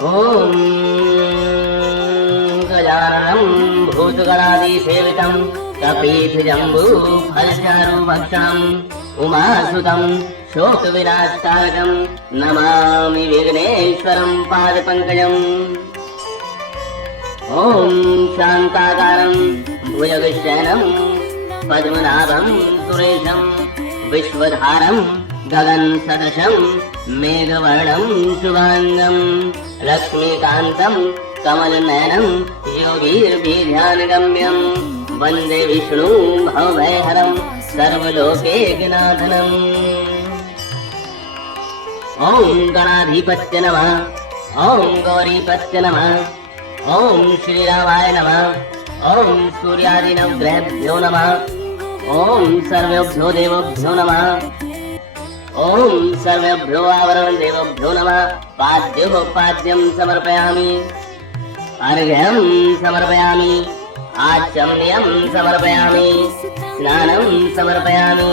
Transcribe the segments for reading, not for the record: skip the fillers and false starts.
ओम गजाननं भूतगणादिसेवितं कपीतजम्बूफलचारुभक्षणम् उमासुतं शोकविनाशकारकं नमामि विघ्नेश्वरं पादपङ्कजम्। ओम शांताकारं भुजगशयनं पद्मनाभं सुरेशं विश्वधारं गगनसदृशं मेघवर्णं शुभांगं लक्ष्मीकान्तं कमलनयनं योगीर्भिध्यानगम्यं वन्दे विष्णु भवभयहरं सर्वलोकैकनाथनम्। ओम गणाधिपत्य नमः। ओम गौरीपत्य नमः। ओम श्री रामाय नमः। ओम सूर्यादिनवग्रहेभ्यो नमः। ओम सर्वेभ्यो देवेभ्यो नमः। ओम सर्वेभ्यो आवरण देवेभ्यो नमः। पाद्यो पाद्यं समर्पयामि। अर्घ्यं समर्पयामि। आचम्यं समर्पयामि। स्नानं समर्पयामि।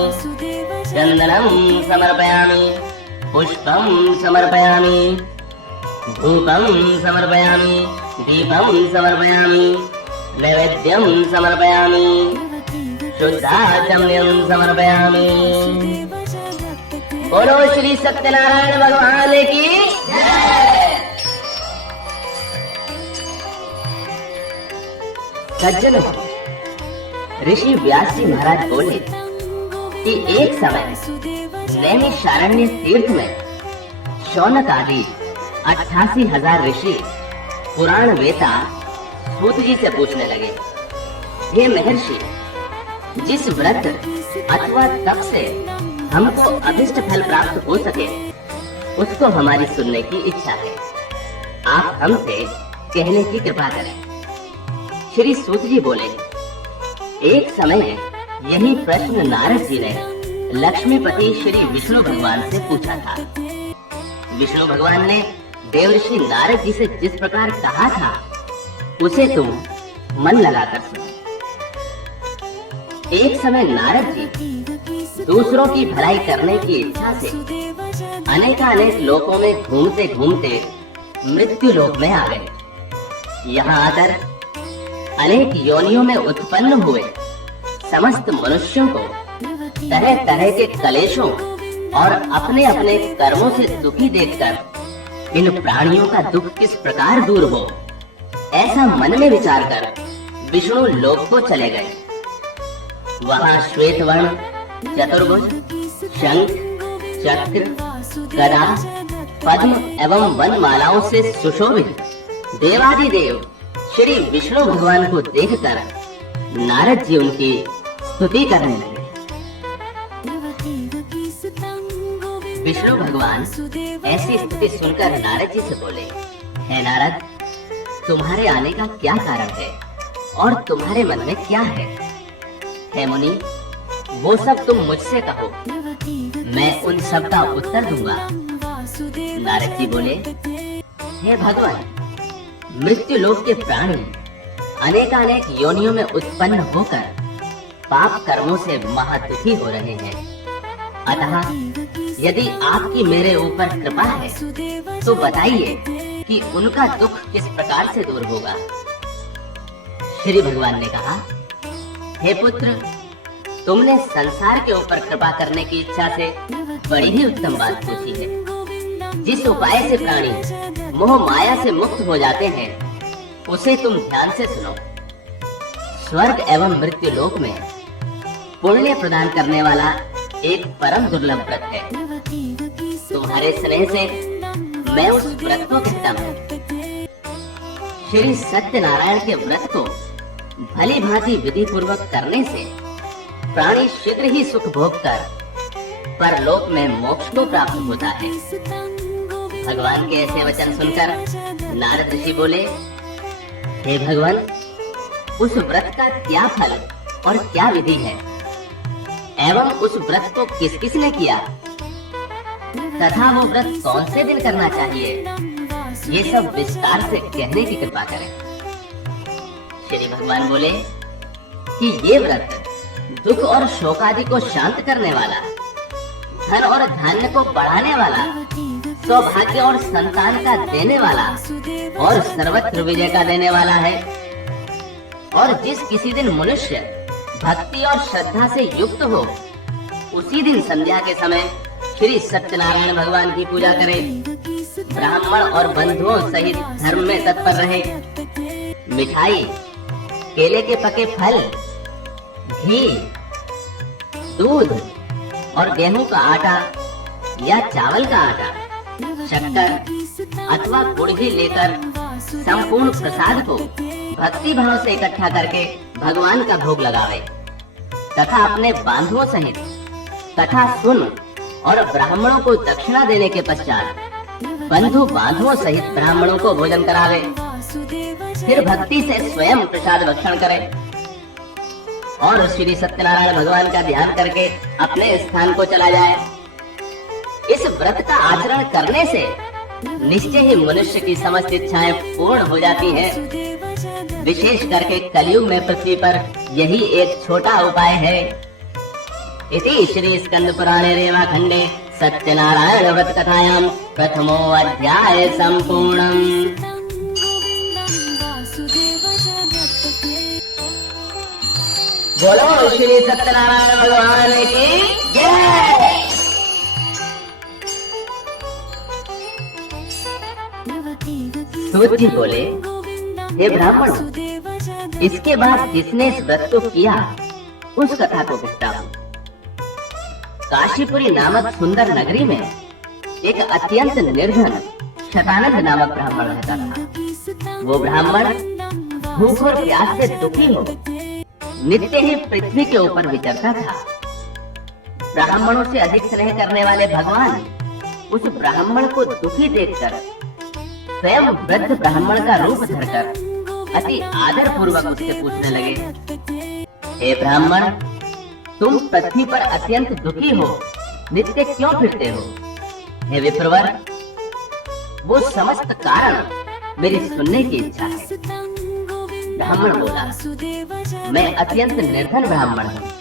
चन्दनं समर्पयामि। पुष्पं समर्पयामि। धूपं समर्पयामि। दीपं समर्पयामि। नैवेद्यं समर्पयामि। शुद्धाचम्यं समर्पयामि। बोलो श्री सत्यनारायण भगवान की जय। सज्जनों, ऋषि व्यास जी महाराज बोले कि एक समय नैमिषारण्य तीर्थ में शौनक आदि 88,000 ऋषि पुराण वेता सूत जी से पूछने लगे, हे महर्षि, जिस व्रत अथवा तप से हमको अभिष्ट फल प्राप्त हो सके उसको हमारी सुनने की इच्छा है, आप हमसे कहने की कृपा करें। श्री सूत जी बोले, एक समय यही प्रश्न नारद जी ने लक्ष्मीपति श्री विष्णु भगवान से पूछा था। विष्णु भगवान ने देवर्षि नारद जी से जिस प्रकार कहा था उसे तुम मन लगाकर सुनो। एक समय नारद जी दूसरों की भलाई करने की इच्छा से अनेकानेक लोकों में घूमते घूमते मृत्यु लोक में आ गए। यहाँ आकर अनेक योनियों में उत्पन्न हुए समस्त मनुष्यों को तरह तरह के कलेशों और अपने अपने कर्मों से दुखी देखकर इन प्राणियों का दुख किस प्रकार दूर हो, ऐसा मन में विचार कर विष्णु लोक को चले गए। वहाँ श्वेत वर्ण, चतुर्भुज, शंख, चक्र, गदा, पद्म एवं वनमालाओं से सुशोभित देवादिदेव श्री विष्णु भगवान को देखकर नारद जी उनकी स्तुति करने लगे। विष्णु भगवान ऐसी स्तुति सुनकर नारद जी से बोले, हे नारद, तुम्हारे आने का क्या कारण है और तुम्हारे मन में क्या है? हे मुनि, वो सब तुम मुझसे कहो, मैं उन सब का उत्तर दूंगा। नारद जी बोले, हे भगवान, मृत्यु लोक के प्राणी अनेकानेक योनियों में उत्पन्न होकर पाप कर्मों से महादुखी हो रहे हैं। अतः यदि आपकी मेरे ऊपर कृपा है तो बताइए कि उनका दुख किस प्रकार से दूर होगा। श्री भगवान ने कहा, हे पुत्र, तुमने संसार के ऊपर कृपा करने की इच्छा से बड़ी ही उत्तम बात पूछी है। जिस उपाय से प्राणी मोह माया से मुक्त हो जाते हैं उसे तुम ध्यान से सुनो। स्वर्ग एवं मृत्यु लोक में पुण्य प्रदान करने वाला एक परम दुर्लभ व्रत है। तुम्हारे स्नेह से मैं उस व्रत को कहता हूँ। श्री सत्यनारायण के व्रत को भली भांति विधि पूर्वक करने से प्राणी शीघ्र ही सुख भोग कर परलोक में मोक्ष को प्राप्त होता है। भगवान के ऐसे वचन सुनकर नारद ऋषि बोले, हे भगवान, उस व्रत का क्या फल और क्या विधि है एवं उस व्रत को किस किस ने किया तथा वो व्रत कौन से दिन करना चाहिए, ये सब विस्तार से कहने की कृपा करें। श्री भगवान बोले कि ये व्रत दुख और शोक आदि को शांत करने वाला, धन और धान्य को बढ़ाने वाला, सौभाग्य और संतान का देने वाला और सर्वत्र विजय का देने वाला है। और जिस किसी दिन मनुष्य भक्ति और श्रद्धा से युक्त हो, उसी दिन संध्या के समय श्री सत्यनारायण भगवान की पूजा करे, ब्राह्मण और बंधुओं सहित धर्म में तत्पर रहे। मिठाई, केले के पके फल, घी, दूध और गेहूं का आटा या चावल का आटा, शक्कर अथवा गुड़ भी लेकर संपूर्ण प्रसाद को भक्ति भाव से इकट्ठा करके भगवान का भोग लगावे तथा अपने बांधुओं सहित कथा सुन और ब्राह्मणों को दक्षिणा देने के पश्चात बंधु बांधुओं सहित ब्राह्मणों को भोजन करावे। फिर भक्ति से स्वयं प्रसाद भक्षण करे और श्री सत्यनारायण भगवान का ध्यान करके अपने स्थान को चला जाए। इस व्रत का आचरण करने से निश्चय ही मनुष्य की समस्त इच्छाएं पूर्ण हो जाती है। विशेष करके कलयुग में पृथ्वी पर यही एक छोटा उपाय है। इति श्री स्कंद पुराणे रेवा खंडे सत्यनारायण व्रत कथायां प्रथमो अध्याय संपूर्णम्। बोलो श्री सत्यनारायण भगवान की जय। सूत जी बोले, हे ब्राह्मण, इसके बाद जिसने इस व्रत को किया उस कथा को कहता हूँ। काशीपुरी नामक सुंदर नगरी में एक अत्यंत निर्धन शतानंद नामक ब्राह्मण रहता था। वो ब्राह्मण भूख और प्यास से दुखी हो नित्य ही पृथ्वी के ऊपर विचरता था। ब्राह्मणों से अधिक स्नेह करने वाले भगवान उस ब्राह्मण को दुखी देखकर स्वयं वृद्ध ब्राह्मण का रूप धरकर अति आदर पूर्वक उससे पूछने लगे, हे ब्राह्मण, तुम पृथ्वी पर अत्यंत दुखी हो, नित्य क्यों फिरते हो? हे विप्रवर, वो समस्त कारण मेरी सुनने की इच्छा है। ब्राह्मण बोला, मैं अत्यंत निर्धन ब्राह्मण हूँ,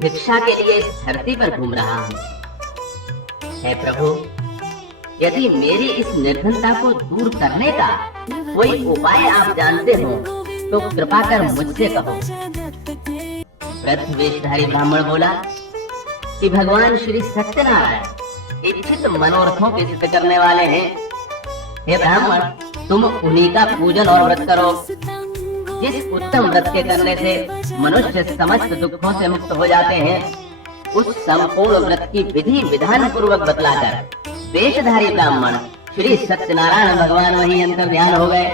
भिक्षा के लिए इस धरती पर घूम रहा हूँ। हे प्रभु, यदि मेरी इस निर्धनता को दूर करने का कोई उपाय आप जानते हो तो कृपा कर मुझसे कहो। वृद्ध वेशधारी ब्राह्मण बोला कि भगवान श्री सत्यनारायण इच्छित मनोरथों के सिद्ध करने वाले हैं। हे ब्राह्मण, तुम उन्हीं का पूजन और व्रत करो। जिस उत्तम व्रत के करने से मनुष्य समस्त दुखों से मुक्त हो जाते हैं, उस संपूर्ण व्रत की विधि विधान पूर्वक बतलाकर वेशधारी ब्राह्मण श्री सत्यनारायण भगवान वहीं अंतर ध्यान हो गए।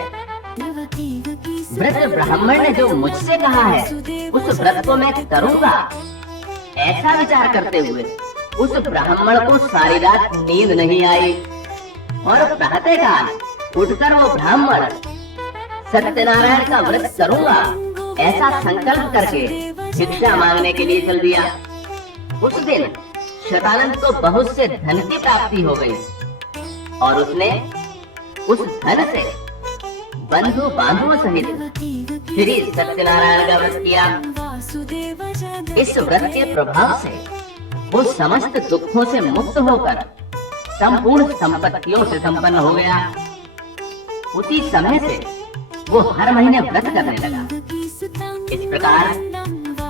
वृद्ध ब्राह्मण ने जो मुझसे कहा है उस व्रत को मैं करूंगा, ऐसा विचार करते हुए उस ब्राह्मण को सारी रात नींद नहीं आई और प्रातःकाल उठकर वो ब्राह्मण सत्यनारायण का व्रत करूंगा ऐसा संकल्प करके भिक्षा मांगने के लिए चल दिया। उस दिन शतानंद को बहुत से धन की प्राप्ति हो गई और उसने उस धन से बंधु बांधुओं सहित श्री सत्यनारायण का व्रत किया। इस व्रत के प्रभाव से वो समस्त दुखों से मुक्त होकर संपूर्ण संपत्तियों से संपन्न हो गया। उसी समय से वो हर महीने व्रत करने लगा। इस प्रकार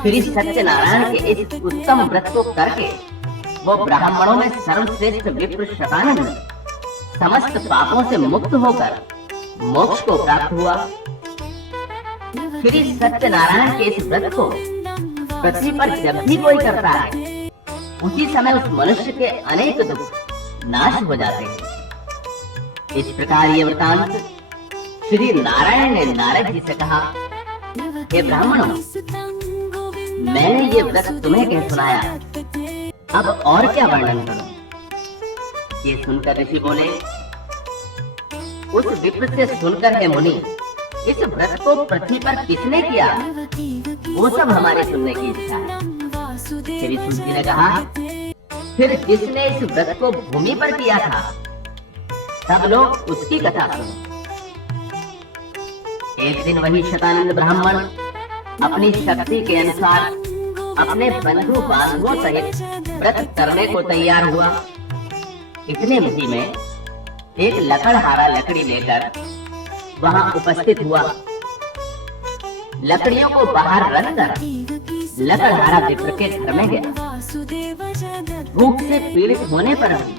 श्री सत्यनारायण के इस उत्तम व्रत को करके वो ब्राह्मणों में सर्वश्रेष्ठ विप्र शतानंद समस्त पापों से मुक्त होकर मोक्ष को प्राप्त हुआ। श्री सत्यनारायण के इस व्रत को पृथ्वी पर जब भी कोई करता है, उसी समय उस मनुष्य के अनेक दुख नाश हो जाते हैं। इस प्रकार ये वृतांत श्री नारायण ने नारद जी से कहा, हे ब्राह्मणों, मैंने ये व्रत तुम्हें कह सुनाया, अब और क्या वर्णन करूं? ये सुनकर ऋषि बोले, उस विप्र से सुनकर हे मुनि, इस व्रत को पृथ्वी पर किसने किया वो सब हमारे सुनने की इच्छा है। श्री सूत जी ने कहा, फिर जिसने इस व्रत को भूमि पर किया था सब लोग उसकी कथा सुनो। एक दिन वही शतानंद ब्राह्मण अपनी शक्ति के अनुसार अपने बंधु बांधवों सहित व्रत करने को तैयार हुआ। इतने में ही में एक लकड़हारा लकड़ी लेकर वहां उपस्थित हुआ। लकड़ियों को बाहर रखकर लकड़हारा विप्र के घर में गया। भूख से पीड़ित होने पर भी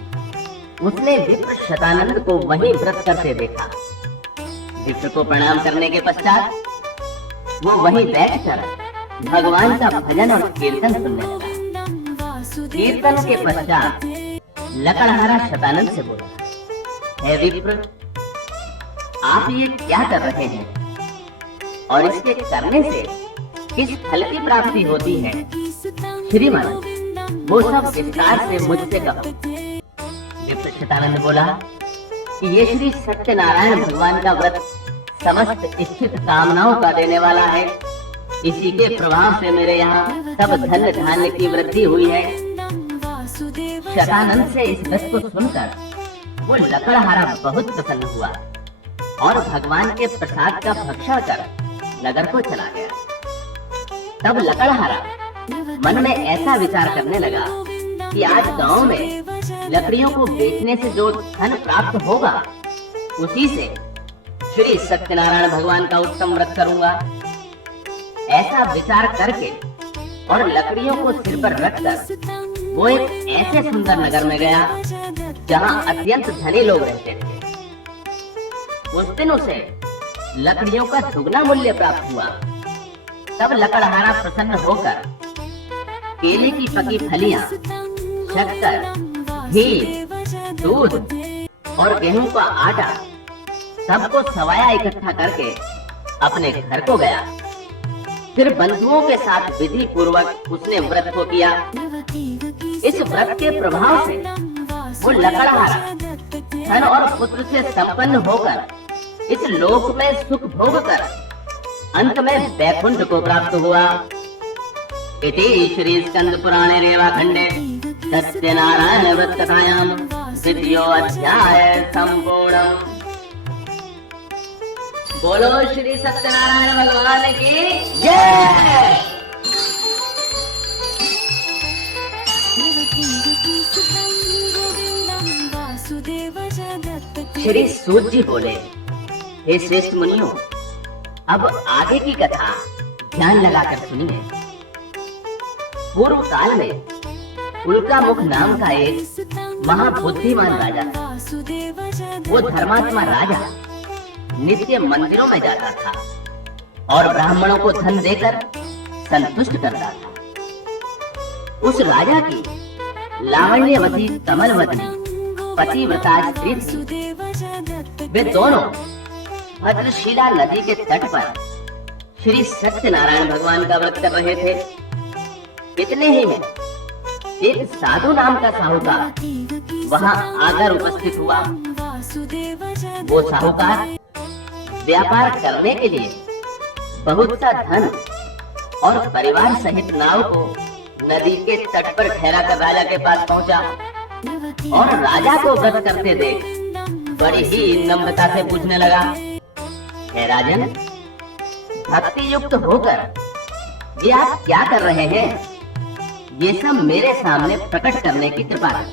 उसने विप्र शतानंद को वहीं व्रत करते देखा। विप्र को प्रणाम करने के पश्चात वो वहीं बैठकर भगवान का भजन और कीर्तन सुनने लगा। कीर्तन के पश्चात लकड़हारा शतानंद से बोला, हे विप्र, आप ये क्या कर रहे हैं और इसके करने से किस फल की प्राप्ति होती है? श्रीमान, वो सब विस्तार से मुझसे कहो। विप्र शतानंद बोला कि ये श्री सत्यनारायण भगवान का व्रत समस्त इच्छित कामनाओं का देने वाला है। इसी के प्रभाव से मेरे यहाँ सब धन धान्य की वृद्धि हुई है। शतानंद से इस व्रत को सुनकर वो लकड़हारा बहुत प्रसन्न हुआ और भगवान के प्रसाद का भक्षण कर नगर को चला गया। तब लकड़हारा मन में ऐसा विचार करने लगा कि आज गांव में लकड़ियों को बेचने से जो धन प्राप्त होगा उसी से श्री सत्यनारायण भगवान का उत्तम व्रत करूंगा। ऐसा विचार करके और लकड़ियों को सिर पर रखकर वो एक ऐसे सुंदर नगर में गया जहां अत्यंत धनी लोग रहते थे। उस दिन उसे लकड़ियों का दुगना मूल्य प्राप्त हुआ। तब लकड़हारा प्रसन्न होकर केले की पकी फलियां, शक्कर, घी, दूध और गेहूं का आटा सबको सवाया इकट्ठा करके अपने घर को गया। फिर बंधुओं के साथ विधि पूर्वक उसने व्रत को किया। इस व्रत के प्रभाव से वो लकड़हारा धन और पुत्र से संपन्न होकर इस लोक में सुख भोग कर अंत में वैकुंठ को प्राप्त हुआ। इति श्री स्कंद पुराणे रेवाखंडे सत्यनारायण व्रत कथायाम द्वितीयो अध्याय संपूर्णम्। बोलो श्री सत्यनारायण भगवान की जय। श्री सूत जी बोले, हे श्रेष्ठ मुनियों, अब आगे की कथा ध्यान लगाकर सुनिए। पूर्व काल में उल्कामुख नाम का एक महाबुद्धिमान राजा था। वो धर्मात्मा राजा नित्य मंदिरों में जाता था और ब्राह्मणों को धन देकर संतुष्ट करता था। उस राजा की लावण्यवती कमलवती पतिव्रता स्त्री थी। वे दोनों भद्रशिला नदी के तट पर श्री सत्यनारायण भगवान का व्रत कर रहे थे। इतने ही में एक साधु नाम का साहूकार वहां आकर उपस्थित हुआ। वो साहूकार व्यापार करने के लिए बहुत सा धन और परिवार सहित नाव को नदी के तट पर ठहरा कर राजा के पास पहुंचा और राजा को व्रत करते देख बड़ी ही नम्रता से पूछने लगा, हे राजन, भक्ति युक्त होकर ये आप क्या कर रहे हैं? ये सब मेरे सामने प्रकट करने की कृपा है।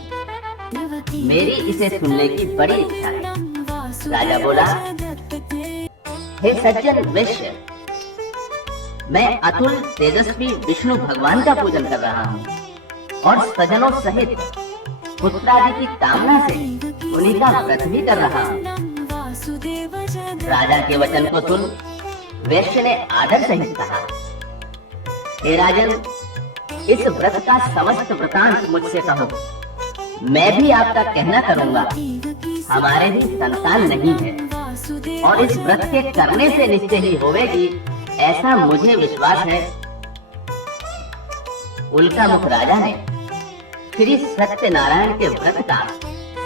मेरी इसे सुनने की बड़ी इच्छा है। राजा बोला, हे सज्जन वैश्य, मैं अतुल तेजस्वी विष्णु भगवान का पूजन कर रहा हूँ और स्वजनों सहित पुत्रादि की कामना से उन्हीं का व्रत भी कर रहा हूँ। राजा के वचन को सुन वैश्य ने आदर सहित कहा, हे राजन, इस व्रत का समस्त वृतांत मुझसे कहो। मैं भी आपका कहना करूँगा। हमारे भी संतान नहीं है और इस व्रत के करने से निश्चय ही होवेगी, ऐसा मुझे विश्वास है। उल्कामुख राजा ने श्री सत्यनारायण के व्रत का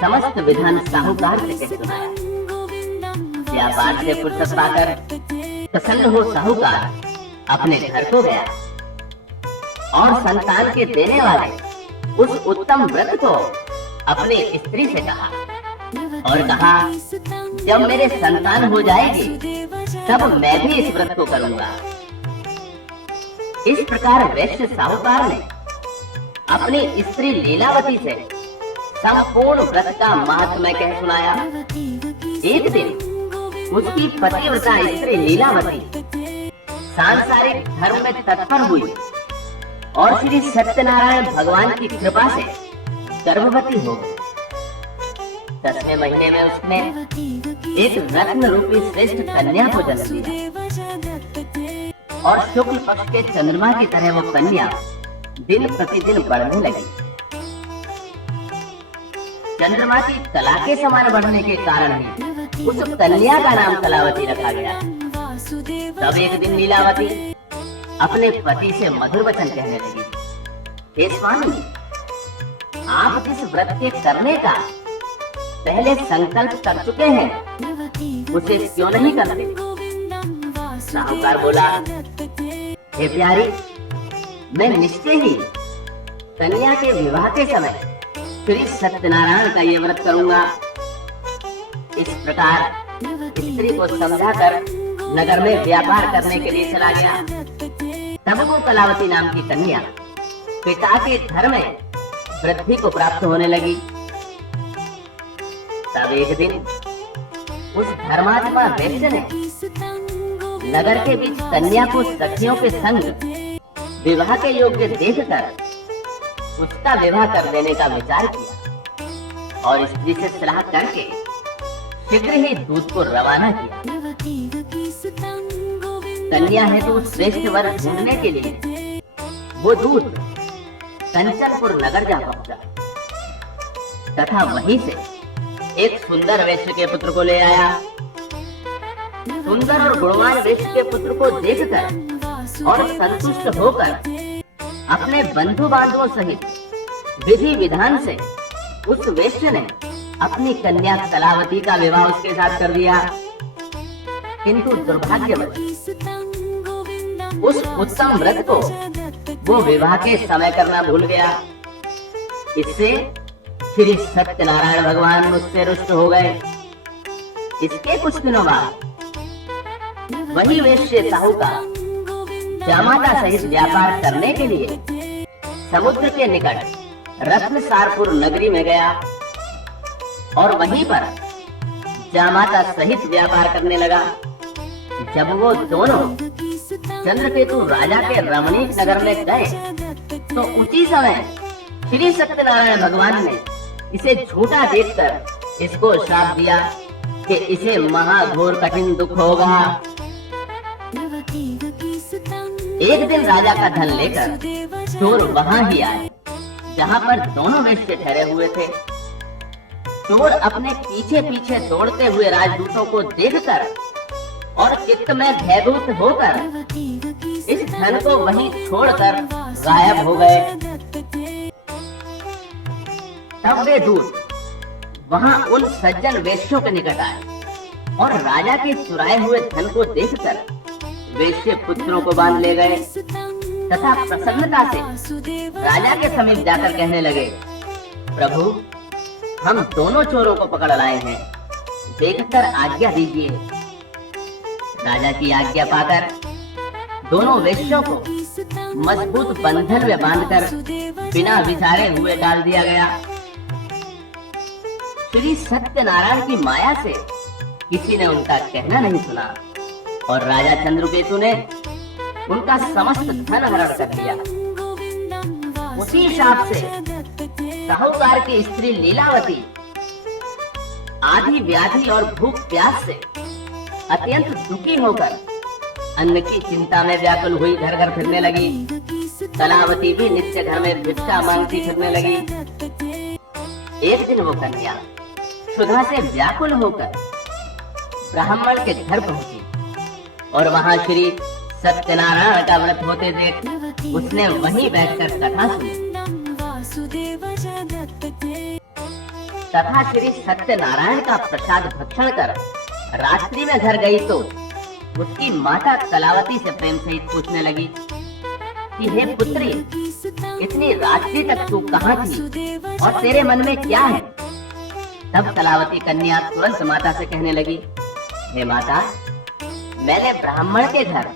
समस्त विधान साहूकार से कह सुनाया। व्यापार से फुर्सत पाकर प्रसन्न हो साहूकार अपने घर को गया और संतान के देने वाले उस उत्तम व्रत को अपनी स्त्री से कहा और कहा, जब मेरे संतान हो जाएगी तब मैं भी इस व्रत को करूंगा। इस प्रकार वैश्य साहूकार ने अपनी स्त्री लीलावती से संपूर्ण व्रत का महात्म्य कह सुनाया। एक दिन उसकी पतिव्रता स्त्री लीलावती सांसारिक धर्म में तत्पर हुई और श्री सत्यनारायण भगवान की कृपा से गर्भवती हो गई। 10वें महीने में उसने एक रत्न रूपी श्रेष्ठ कन्या को जन्म दिया और शुक्ल पक्ष के चंद्रमा की तरह वो कन्या दिन प्रतिदिन बढ़ने लगी। चंद्रमा की कला के समान बढ़ने के कारण ही उस कन्या का नाम कलावती रखा गया। तब एक दिन लीलावती अपने पति से मधुर वचन कहने लगी, हे स्वामी, आप जिस व्रत के करने का पहले संकल्प कर चुके हैं उसे क्यों नहीं करते? साहूकार बोला, हे प्यारी, मैं निश्चय ही कन्या के विवाह के समय श्री सत्यनारायण का ये व्रत करूंगा। इस प्रकार स्त्री को समझाकर नगर में व्यापार करने के लिए चला गया। तब वो कलावती नाम की कन्या पिता के घर में वृद्धि को प्राप्त होने लगी। तब एक दिन उस धर्मात्मा वैश्य ने नगर के बीच कन्या को सखियों के संग विवाह के योग्य देखकर उसका विवाह कर देने का विचार किया और स्त्री से सलाह करके शीघ्र ही दूत को रवाना किया। कन्या हेतु श्रेष्ठ वर ढूंढने के लिए वो दूत कंचनपुर नगर जा पहुंचा तथा वहीं से एक सुंदर वैश्य के पुत्र को ले आया। सुंदर और गुणवान वैश्य के पुत्र को देखकर और संतुष्ट होकर अपने बंधु बांधवों सहित विधि विधान से उस वैश्य ने अपनी कन्या कलावती का विवाह उसके साथ कर दिया। किंतु दुर्भाग्यवश उस उत्तम व्रत को वो विवाह के समय करना भूल गया। इससे श्री सत्यनारायण भगवान मुझसे रुष्ट हो गए। इसके कुछ दिनों बाद वही वैश्य साहूकार जामाता सहित व्यापार करने के लिए समुद्र के निकट रत्नसारपुर नगरी में गया और वहीं पर जामाता सहित व्यापार करने लगा। जब वो दोनों चंद्रकेतु राजा के रमणीक नगर में गए तो उसी समय श्री सत्यनारायण भगवान ने इसे झूठा देखकर इसको श्राप दिया कि इसे महाघोर कठिन दुख होगा। एक दिन राजा का धन लेकर चोर वहां ही आए जहां पर दोनों वैश्य ठहरे हुए थे। चोर अपने पीछे पीछे दौड़ते हुए राजदूतों को देखकर और चित्त में भयभीत होकर इस धन को वहीं छोड़कर गायब हो गए। तब वे दूत वहां उन सज्जन वैश्यों के निकट आए और राजा के चुराए हुए धन को देखकर वैश्य पुत्रों को बांध ले गए तथा प्रसन्नता से राजा के समीप जाकर कहने लगे, प्रभु, हम दोनों चोरों को पकड़ लाए हैं, देखकर आज्ञा दीजिए। राजा की आज्ञा पाकर दोनों वैश्यों को मजबूत बंधन में बांधकर बिना विचारे हुए डाल दिया गया। श्री सत्यनारायण की माया से किसी ने उनका कहना नहीं सुना और राजा चंद्रकेतु ने उनका समस्त धन हरण कर लिया। उसी शाप से साहूकार की स्त्री लीलावती आधी व्याधि और भूख प्यास से अत्यंत दुखी होकर अन्न की चिंता में व्याकुल हुई घर घर फिरने लगी। कलावती भी नित्य घर में भिक्षा मांगती फिरने लगी। एक दिन वो कन्या क्षुधा से व्याकुल होकर ब्राह्मण के घर पहुंची और वहां श्री सत्यनारायण का व्रत होते देख उसने वहीं बैठकर कथा सुनी तथा श्री सत्यनारायण का प्रसाद भक्षण कर रात्रि में घर गई तो उसकी माता कलावती से प्रेम सहित पूछने लगी कि हे पुत्री, इतनी रात्रि तक तू कहाँ थी और तेरे मन में क्या है? तब कलावती कन्या तुरंत माता से कहने लगी, हे माता, मैंने ब्राह्मण के घर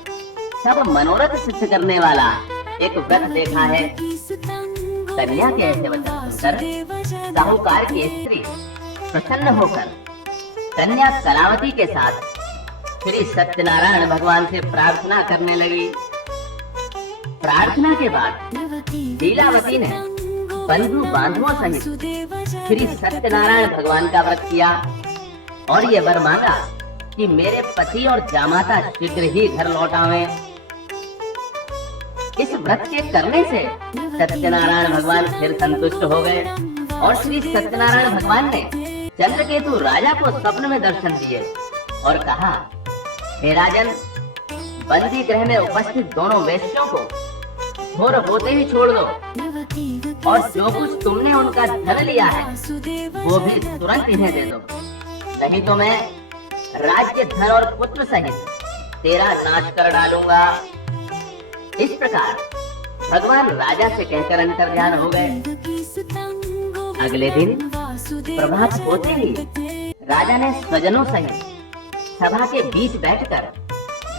सब मनोरथ सिद्ध करने वाला एक व्रत देखा है। कन्या के ऐसे वचन सुनकर साहूकार की स्त्री प्रसन्न होकर कन्या कलावती के साथ श्री सत्यनारायण भगवान से प्रार्थना करने लगी। प्रार्थना के बाद लीलावती ने बंधु बांधवों सहित श्री सत्यनारायण भगवान का व्रत किया और ये वर मांगा कि मेरे पति और जामाता शीघ्र ही घर लौट आवें। इस व्रत के करने से सत्यनारायण भगवान फिर संतुष्ट हो गए और श्री सत्यनारायण भगवान ने चंद्रकेतु राजा को स्वप्न में दर्शन दिए और कहा, हे राजन, बंदी गृह में उपस्थित दोनों वेश्यों को भोर होते ही छोड़ दो और जो कुछ तुमने उनका धन लिया है वो भी तुरंत इन्हें दे दो, नहीं तो मैं राज्य, धन और पुत्र सहित तेरा नाश कर डालूंगा। इस प्रकार भगवान राजा से कहकर अंतर्ध्यान हो गए। अगले दिन प्रभात होते ही राजा ने स्वजनों सहित सभा के बीच बैठकर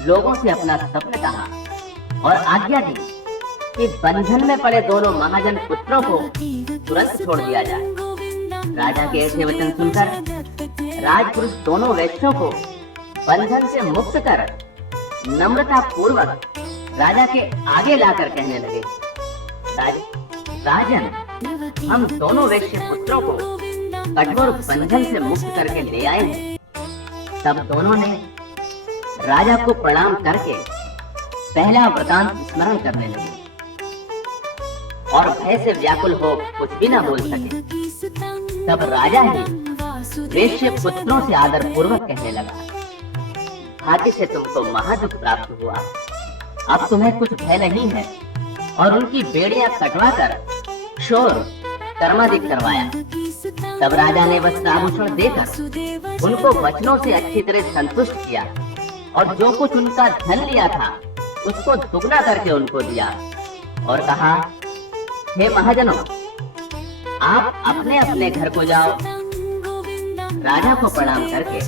लोगों से अपना स्वप्न कहा और आज्ञा दी कि बंधन में पड़े दोनों महाजन पुत्रों को तुरंत छोड़ दिया जाए। राजा के ऐसे वचन सुनकर राजपुरुष दोनों वेश्यों को बंधन से मुक्त कर नम्रता पूर्वक राजा के आगे लाकर कहने लगे, राजन, हम दोनों वैश्य पुत्रों को कठोर बंधन से मुक्त करके ले आए हैं। तब दोनों ने राजा को प्रणाम करके पहला वृतांत स्मरण करने लगे और भय से व्याकुल हो कुछ भी न बोल सके। तब राजा ही वैश्य पुत्रों से आदर पूर्वक कहने लगा, भाग्य से तुमको महादुख प्राप्त हुआ, अब तुम्हें कुछ भय नहीं है। और उनकी बेड़ियां कटवा कर शोर कर्मादिक करवाया। तब राजा ने वस्त्र आभूषण देकर उनको वचनों से अच्छी तरह संतुष्ट किया और जो कुछ उनका धन लिया था उसको दुगना करके उनको दिया और कहा, हे महाजनों, आप अपने अपने घर को जाओ। राजा को प्रणाम करके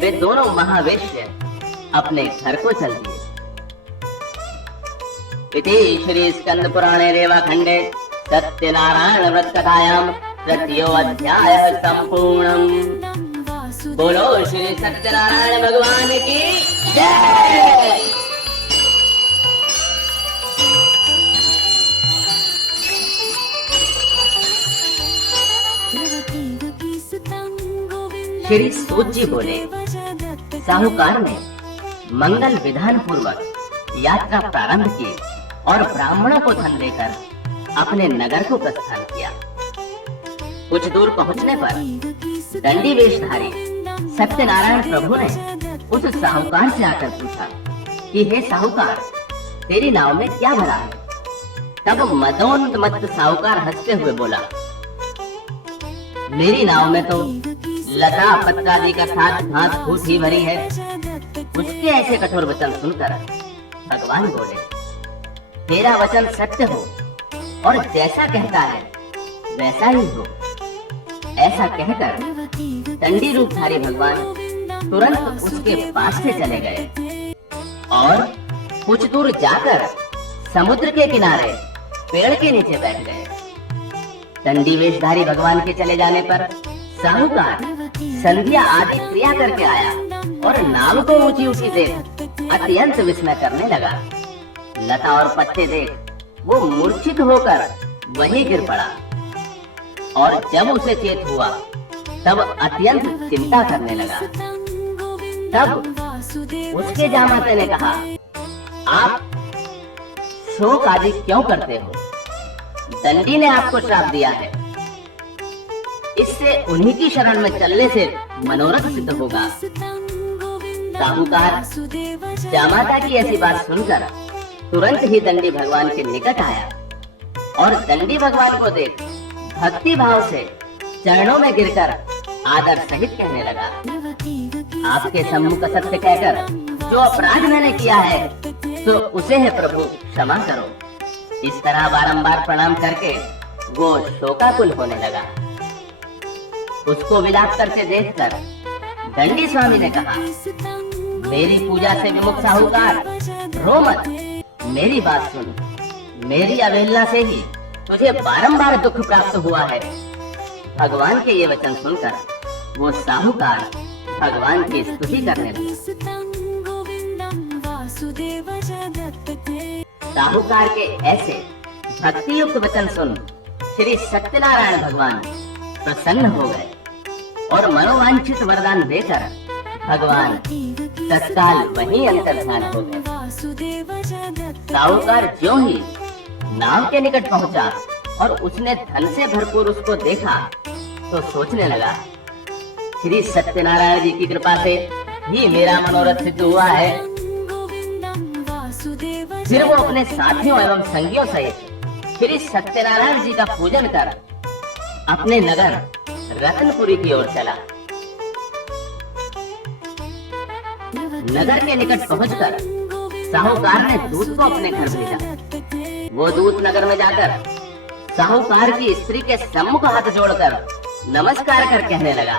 वे दोनों महावेश्य अपने घर को चल दिए। इति श्री स्कंद पुराणे रेवाखंडे सत्यनारायण व्रत कथायाम तृतीयो अध्याय संपूर्णम। बोलो श्री सत्यनारायण भगवान की जय। श्री सूत जी बोले, साहूकार ने मंगल विधान पूर्वक यात्रा प्रारंभ की और ब्राह्मणों को धन देकर अपने नगर को प्रस्थान किया। कुछ दूर पहुंचने पर दंडी वेशधारी सत्यनारायण प्रभु ने उस साहूकार से आकर पूछा कि हे साहूकार, तेरी नाव में क्या भरा है? तब मदोन्मत्त साहूकार हंसते हुए बोला, मेरी नाव में तो लता पत्रादि का साथ घास फूस ही भरी है। उसके ऐसे कठोर वचन सुनकर भगवान बोले, तेरा वचन सत्य हो और जैसा कहता है वैसा ही हो। ऐसा कहकर दंडी रूपधारी भगवान तुरंत उसके पास से चले गए और कुछ दूर जाकर समुद्र के किनारे पेड़ के नीचे बैठ गए। दंडी वेशधारी भगवान के चले जाने पर साहूकार संध्या आदि क्रिया करके आया और नाव को ऊंची ऊंची देख अत्यंत विस्मय करने लगा। लता और पत्ते देख वो मूर्छित होकर वहीं गिर पड़ा और जब उसे चेत हुआ तब अत्यंत चिंता करने लगा। तब उसके जामाते ने कहा, आप शोक आदि क्यों करते हो? दंडी ने आपको श्राप दिया है, इससे उन्हीं की शरण में चलने से मनोरथ सिद्ध होगा। साहूकार जामाता की ऐसी बात सुनकर तुरंत ही दंडी भगवान के निकट आया और दंडी भगवान को देख भक्ति भाव से चरणों में गिरकर आदर सहित कहने लगा, आपके सम्मुख सत्य कहकर जो अपराध मैंने किया है तो उसे है प्रभु क्षमा करो। इस तरह बारंबार प्रणाम करके वो शोकाकुल होने लगा। उसको विलाप करते देखकर दंडी स्वामी ने कहा, मेरी पूजा से विमुख साहूकार, रो मत, मेरी बात सुन। मेरी अवहेलना से ही तुझे बारंबार दुख प्राप्त हुआ है। भगवान के ये वचन सुनकर वो साहूकार भगवान की स्तुति करने लगा। साहूकार के ऐसे भक्ति युक्त वचन सुन श्री सत्यनारायण भगवान प्रसन्न हो गए और मनोवांछित वरदान देकर भगवान तत्काल वहीं अंतर्धान हो गए। साहूकार ज्यों ही नाव के निकट पहुंचा और उसने धन से भरपूर उसको देखा तो सोचने लगा, श्री सत्यनारायण जी की कृपा से ही मेरा मनोरथ सिद्ध हुआ है। फिर वो अपने साथियों एवं संगियों सहित श्री सत्यनारायण जी का पूजन कर अपने नगर रत्नपुरी की ओर चला। नगर के निकट पहुंचकर साहूकार ने दूत को अपने घर भेजा। वो दूत नगर में जाकर साहूकार की स्त्री के सम्मुख हाथ जोड़कर नमस्कार कर कहने लगा,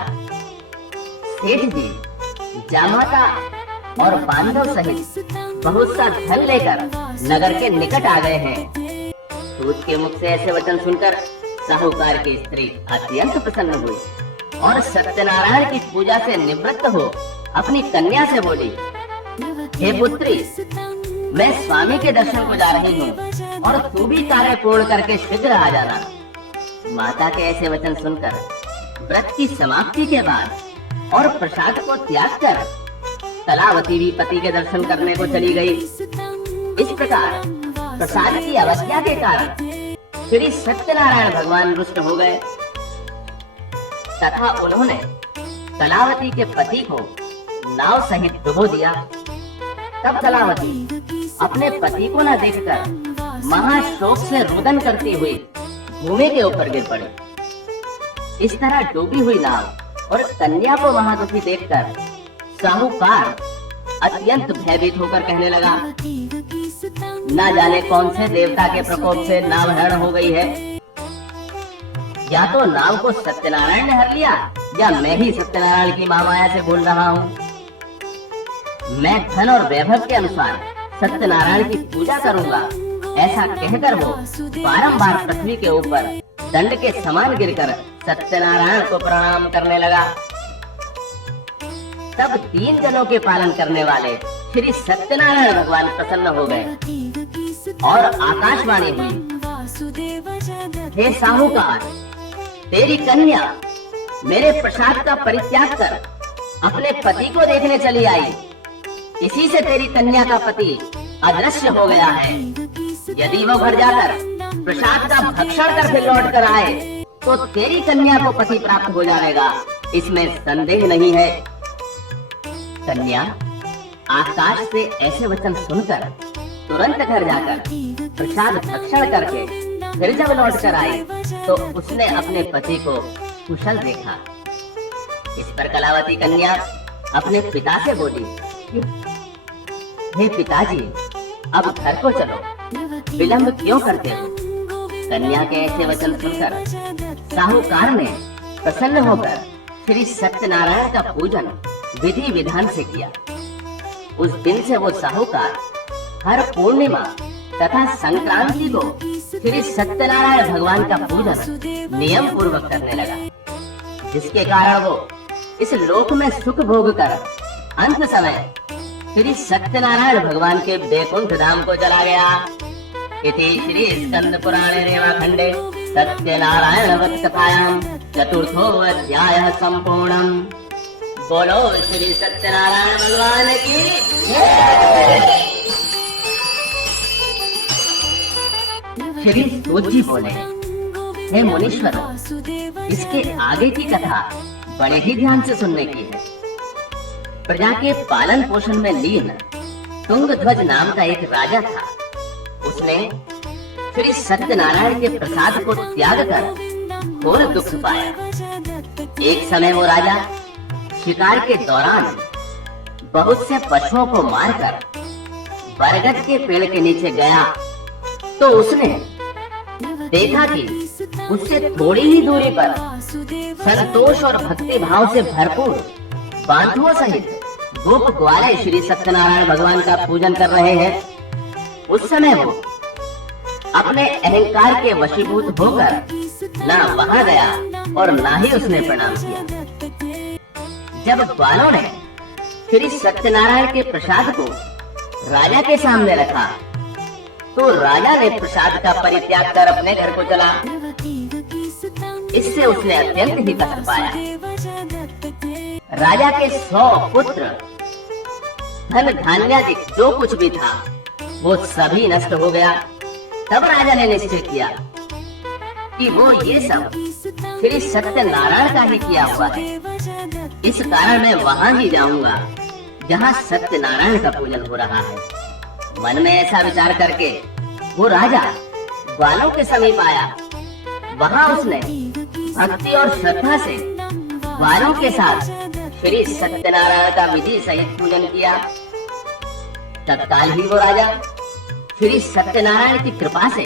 सेठ जी जामाता और बांधव सहित बहुत सा धन लेकर नगर के निकट आ गए हैं। दूत के मुख से ऐसे वचन सुनकर साहूकार की स्त्री अत्यंत प्रसन्न हुई और सत्यनारायण की पूजा से निवृत्त हो अपनी कन्या से बोली, हे पुत्री, मैं स्वामी के दर्शन को जा रही हूँ और तू भी कार्य पूर्ण करके शीघ्र आ जाना। माता के ऐसे वचन सुनकर व्रत की समाप्ति के बाद और प्रसाद को त्याग कर कलावती भी पति के दर्शन करने को चली गई। इस प्रकार प्रसाद की अवज्ञा के कारण श्री सत्यनारायण भगवान रुष्ट हो गए तथा उन्होंने कलावती के पति को नाव सहित डुबो दिया। तब कलावती अपने पति को न देखकर महाशोक से रुदन करती हुई भूमि के ऊपर गिर पड़ी। इस तरह डूबी हुई नाव और कन्या को वहां दुखी देखकर साहूकार अत्यंत भयभीत होकर कहने लगा, न जाने कौन से देवता के प्रकोप से नाव हरण हो गई है। या तो नाव को सत्यनारायण ने हर लिया या मैं ही सत्यनारायण की महामाया से बोल रहा हूँ। मैं धन और वैभव के अनुसार सत्यनारायण की पूजा करूंगा, ऐसा कहकर वो बारंबार पृथ्वी के ऊपर दंड के समान गिरकर सत्यनारायण को प्रणाम करने लगा। तब 3 जनों के पालन करने वाले श्री सत्यनारायण भगवान प्रसन्न हो गए और आकाशवाणी हुई, हे साहूकार, तेरी कन्या मेरे प्रसाद का परित्याग कर अपने पति को देखने चली आई। इसी से तेरी कन्या का पति अदृश्य हो गया है। यदि वो घर जाकर प्रसाद का भक्षण कर फिर लौट कर आए तो तेरी कन्या को पति प्राप्त हो जाएगा, इसमें संदेह नहीं है। कन्या आकाश से ऐसे वचन सुनकर तुरंत घर जाकर प्रसाद भक्षण करके फिर जब लौट कर आई तो उसने अपने पति को कुशल देखा। इस पर कलावती कन्या अपने पिता से बोली, हे पिताजी, अब घर को चलो, विलंब क्यों करते हो। कन्या के ऐसे वचन सुनकर साहूकार ने प्रसन्न होकर श्री सत्यनारायण का पूजन विधि विधान से किया। उस दिन से वो साहूकार हर पूर्णिमा तथा संक्रांति को श्री सत्यनारायण भगवान का पूजन नियम पूर्वक करने लगा, जिसके कारण वो इस लोक में सुख भोग कर अंत समय श्री सत्यनारायण भगवान के बैकुंठ धाम को चला गया। इति श्री स्कंद पुराणे रेवाखंडे सत्यनारायण वत्कथायां चतुर्थो अध्यायः संपूर्णम्। बोलो श्री सत्यनारायण भगवान की जय। श्री सूत जी बोले, हे मुनीश्वरों, इसके आगे की कथा बड़े ही ध्यान से सुनने की है। प्रजा के पालन पोषण में लीन तुंगध्वज नाम का एक राजा था। उसने श्री सत्यनारायण के प्रसाद को त्याग कर घोर दुख पाया। एक समय वो राजा शिकार के दौरान बहुत से पशुओं को मारकर बरगद के पेड़ के नीचे गया तो उसने देखा कि उससे थोड़ी ही दूरी पर संतोष और भक्ति भाव से भरपूर बांधुओं सहित गोप ग्वाले श्री सत्यनारायण भगवान का पूजन कर रहे हैं। उस समय वो अपने अहंकार के वशीभूत होकर न वहां गया और ना ही उसने प्रणाम किया। जब ग्वालों ने श्री सत्यनारायण के प्रसाद को राजा के सामने रखा तो राजा ने प्रसाद का परित्याग कर अपने घर को चला। इससे उसने अत्यंत ही कष्ट पाया। राजा के 100 पुत्र, धन धान्यादि जो कुछ भी था वो सभी नष्ट हो गया। तब राजा ने निश्चय किया कि वो ये सब श्री सत्यनारायण का ही किया हुआ है। इस कारण मैं वहां ही जाऊंगा जहां सत्यनारायण का पूजन हो रहा है। मन में ऐसा विचार करके वो राजा ग्वालों के समीप आया। वहां उसने भक्ति और श्रद्धा से ग्वालों के साथ श्री सत्यनारायण का विधि सहित पूजन किया। तत्काल ही वो राजा श्री सत्यनारायण की कृपा से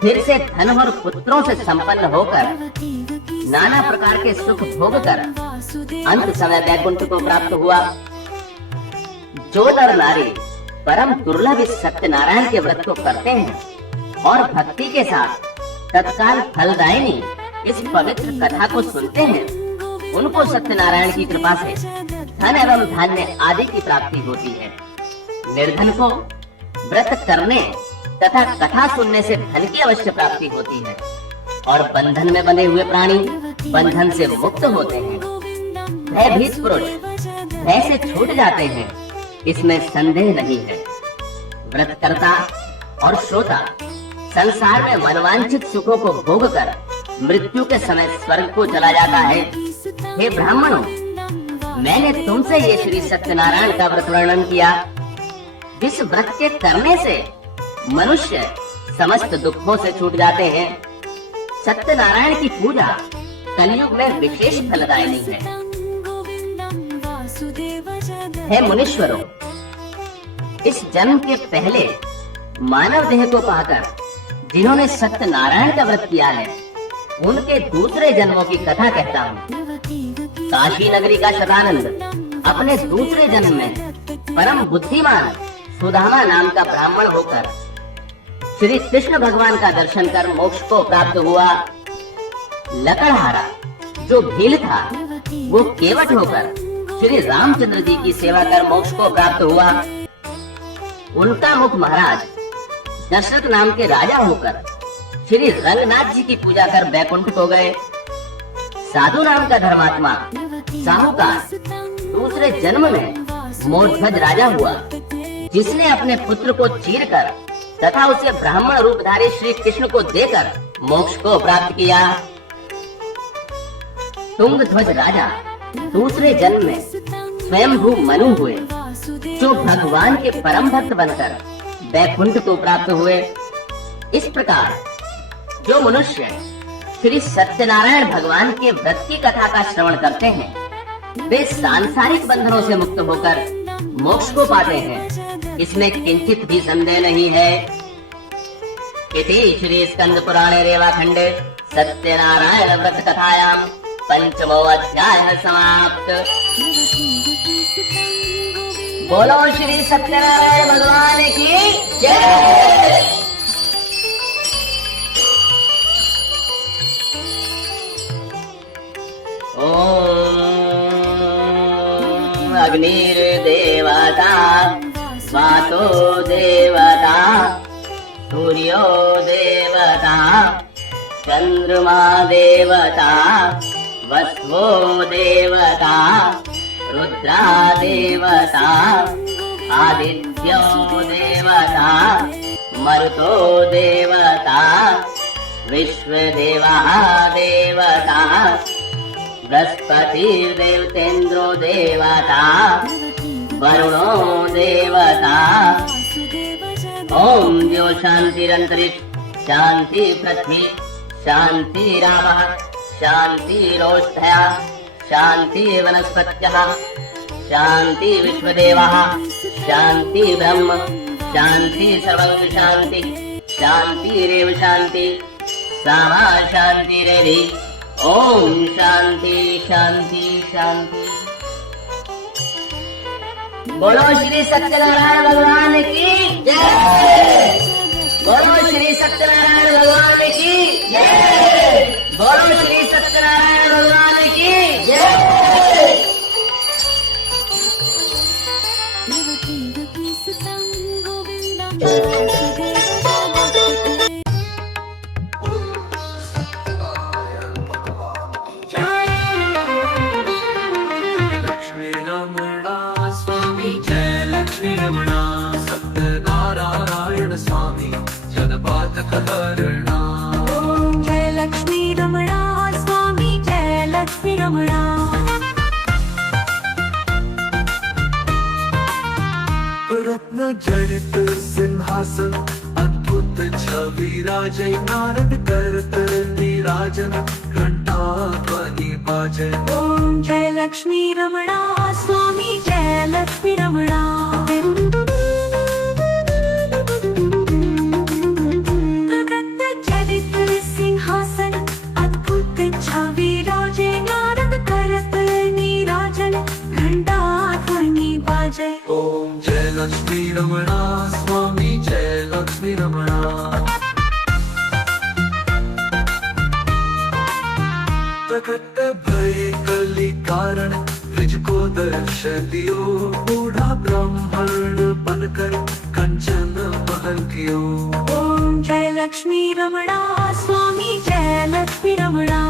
फिर से धन और पुत्रों से संपन्न होकर नाना प्रकार के सुख भोग कर अंत समय वैकुंठ को प्राप्त हुआ। जो नर नारी परम दुर्लभ इस सत्यनारायण के व्रत को करते हैं और भक्ति के साथ तत्काल फलदायिनी इस पवित्र कथा को सुनते हैं, उनको सत्यनारायण की कृपा से धन एवं धान्य आदि की प्राप्ति होती है। निर्धन को व्रत करने तथा कथा सुनने से धन की अवश्य प्राप्ति होती है और बंधन में बंधे हुए प्राणी बंधन से मुक्त होते हैं। भयभीत पुरुष भय से छूट जाते हैं, इसमें संदेह नहीं है। व्रतकर्ता और श्रोता संसार में मनवांछित सुखों को भोग कर मृत्यु के समय स्वर्ग को चला जाता है। हे ब्राह्मणों, मैंने तुमसे ये श्री सत्यनारायण का व्रत वर्णन किया। जिस व्रत के करने से मनुष्य समस्त दुखों से छूट जाते हैं। सत्यनारायण की पूजा कलयुग में विशेष फलदायिनी है। हे मुनीश्वरों, इस जन्म के पहले मानव देह को पाकर जिन्होंने सत्यनारायण का व्रत किया है, उनके दूसरे जन्मों की कथा कहता हूँ। काशी नगरी का शतानंद अपने दूसरे जन्म में परम बुद्धिमान सुदामा नाम का ब्राह्मण होकर श्री कृष्ण भगवान का दर्शन कर मोक्ष को प्राप्त हुआ। लकड़हारा जो भील था वो केवट होकर श्री रामचंद्र जी की सेवा कर मोक्ष को प्राप्त हुआ। उल्टा मुख महाराज दशरथ नाम के राजा होकर श्री रंगनाथ जी की पूजा कर बैकुंठ को गए। साधु नाम का धर्मात्मा साहूकार दूसरे जन्म में मोरध्वज राजा हुआ, जिसने अपने पुत्र को चीर कर तथा उसे ब्राह्मण रूपधारी श्री कृष्ण को देकर मोक्ष को प्राप्त किया। तुंगध्वज राजा दूसरे जन्म में स्वयंभू मनु हुए, जो भगवान के परम भक्त बनकर वैकुंठ को प्राप्त हुए। इस प्रकार जो मनुष्य श्री सत्यनारायण भगवान के व्रत की कथा का श्रवण करते हैं, वे सांसारिक बंधनों से मुक्त होकर मोक्ष को पाते हैं, इसमें किंचित भी संदेह नहीं है। इति श्री स्कंद पुराणे रेवाखंडे सत्यनारायण व्रत कथायां पंचमो अध्याय समाप्त। बोलो श्री सत्यनारायण भगवान की जय। अग्निर्देवता वातो देवता सूर्यो देवता चंद्रमा देवता वस्वो देवता रुद्रा देवता आदित्यो देवता मरुतो देवता विश्वदेवः देवता बृहस्पतिर्देवतेन्द्रो देवता वरुणो देवता। ओम द्यो शांतिरंतरिक्ष शांति पृथ्वी शांति रामः शांतिरोष्धयः शांति वनस्पत्यः शांति विश्वदेवः शांति ब्रह्म शांति सर्वं शांति शांतिरेव शांति सामा शांतिरेधि। ओम शांति शांति शांति। बोलो श्री सत्यनारायण भगवान की जय। बोलो श्री सत्यनारायण भगवान की जय। बोलो श्री सत्यनारायण भगवान की जय। सत्यनारायण स्वामी जनपातक हरणा। ओम जय लक्ष्मी रमणा स्वामी जय लक्ष्मी रमणा। रत्न जड़ित सिंहासन अद्भुत छवि राजै नारद करत नीराजन घंटा ध्वनि बाजै। ओम जय लक्ष्मी रमणा स्वामी जय लक्ष्मी रमणा। सिंहासन अद्भुत छवि राजे नारद करत नीराजन घंटा ध्वनि बाजै। ओम जय लक्ष्मी रमणा स्वामी जय लक्ष्मी रमणा। प्रकट भय कली कारण ब्रिज को दर्श दियो। बूढ़ा ब्राह्मण बनकर कंचन महल कियो। ओम जय लक्ष्मी रमणा स्वामी जय लक्ष्मी रमणा।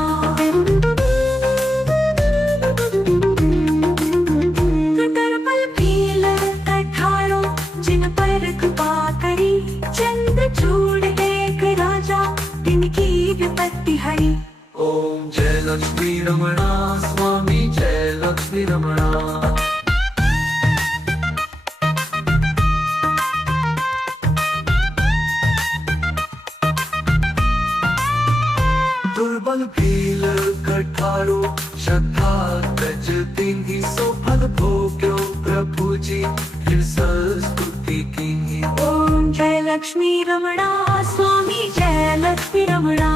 करपल भील कठारो जिन पर कृपा करी। चंद्रचूड़ एक राजा तिनकी विपत्ति हरी। ओम जय लक्ष्मी रमणा स्वामी जय लक्ष्मी रमणा। दुर्बल भील कठारो श्रद्धा तज तिन्हि। सो फल भोग्यो प्रभु जी फिर स्तुति कीन्हि। ओम जय लक्ष्मी रमणा स्वामी जय लक्ष्मी रमणा।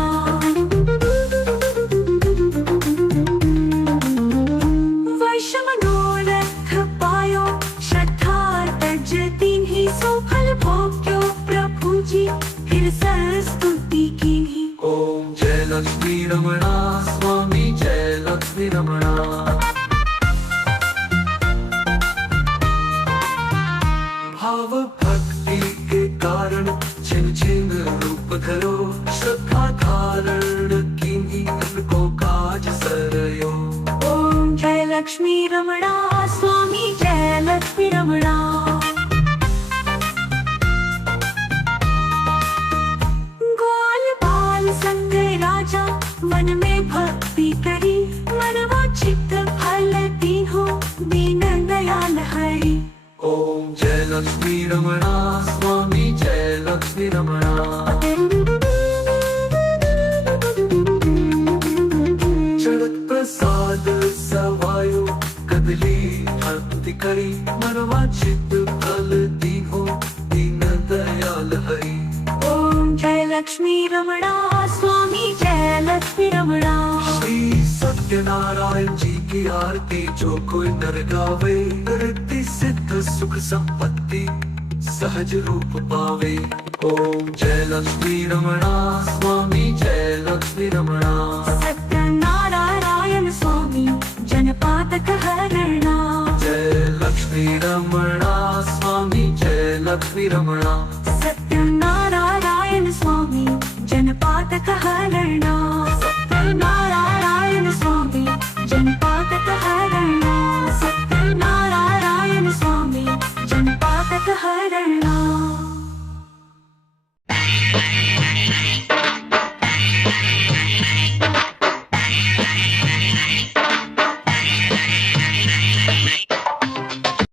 मनोरथ पायो श्रद्धा तज तिन्हि। सो फल भोग्यो प्रभु जी फिर स्तुति कीन्हि। ओम जय लक्ष्मी रमणा स्वामी जय लक्ष्मी रमणा। भाव भक्ति के कारण छिन छिन रूप धरो। श्रद्धा धारण कीन्हि को काज सरयो। ओम जय लक्ष्मी रमणा स्वामी जय लक्ष्मी रमणा। गोल बाल संग राजा मन में भक्ति करी। मनवांछित फल दीन्हो दीन दयाल हरि। ओम जय लक्ष्मी रमणा स्वामी जय लक्ष्मी रमणा। प्रसाद सवायो कदली भक्ति करी। मनवांछित फल दीन्हो दीन दयाल हरि। ओम जय लक्ष्मी रमणा स्वामी जय लक्ष्मी रमणा। श्री सत्यनारायण जी की आरती जो कोई नर गावे। रिद्धि सिद्ध सुख संपत्ति सहज रूप पावे। ओम जय लक्ष्मी रमणा स्वामी जय लक्ष्मी रमणा। सत्यनारायण स्वामी जनपातक हरणा। जय लक्ष्मी रमणा स्वामी जय लक्ष्मी रमणा। सत्यनारायण स्वामी जनपातक हरणा।